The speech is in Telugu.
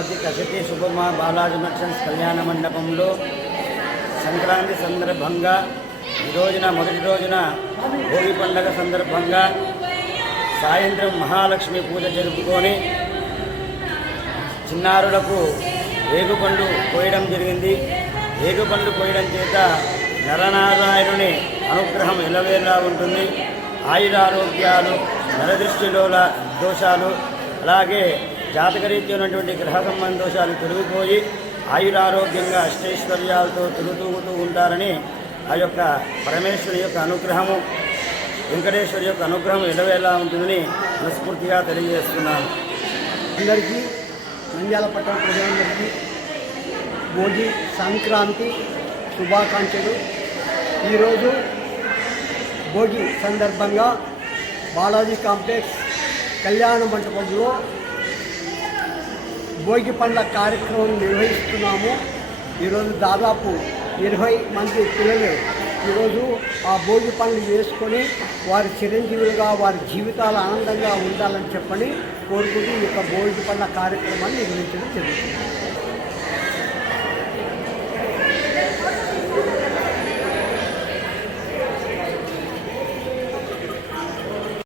శ్రీమతి కసటి శుభమా బాలాజీ మక్షన్స్ కళ్యాణ మండపంలో సంక్రాంతి సందర్భంగా ఈ రోజున మొదటి రోజున భోగి పండగ సందర్భంగా సాయంత్రం మహాలక్ష్మి పూజ జరుపుకొని చిన్నారులకు వేగుపండు కోయడం జరిగింది. వేగుపండు కోయడం చేత నరనారాయణుని అనుగ్రహం ఎలవేలా ఉంటుంది. ఆయురారోగ్యాలు నరదృష్టిలోల దోషాలు అలాగే జాతకరీత్య ఉన్నటువంటి గ్రహ సంబంధోషాలు తొలగిపోయి ఆయురారోగ్యంగా అష్టైశ్వర్యాలతో తొలుతూగుతూ ఉంటారని ఆ యొక్క పరమేశ్వరి యొక్క అనుగ్రహము వెంకటేశ్వరి యొక్క అనుగ్రహం ఎడవేలా ఉంటుందని మనస్ఫూర్తిగా తెలియజేస్తున్నాను. అందరికీ నంద్యాల పట్టణ ప్రజలందరికీ భోగి సంక్రాంతి శుభాకాంక్షలు. ఈరోజు భోగి సందర్భంగా బాలాజీ కాంప్లెక్స్ కళ్యాణ మంటపంలో భోగి పండ్ల కార్యక్రమం నిర్వహిస్తున్నాము. ఈరోజు దాదాపు ఇరవై మంది పిల్లలు ఈరోజు ఆ భోగి పనులు చేసుకొని వారి చిరంజీవులుగా వారి జీవితాలు ఆనందంగా ఉండాలని చెప్పని కోరుకుంటూ ఈ యొక్క భోగి పండ్ల కార్యక్రమాన్ని నిర్వహించడం జరుగుతుంది.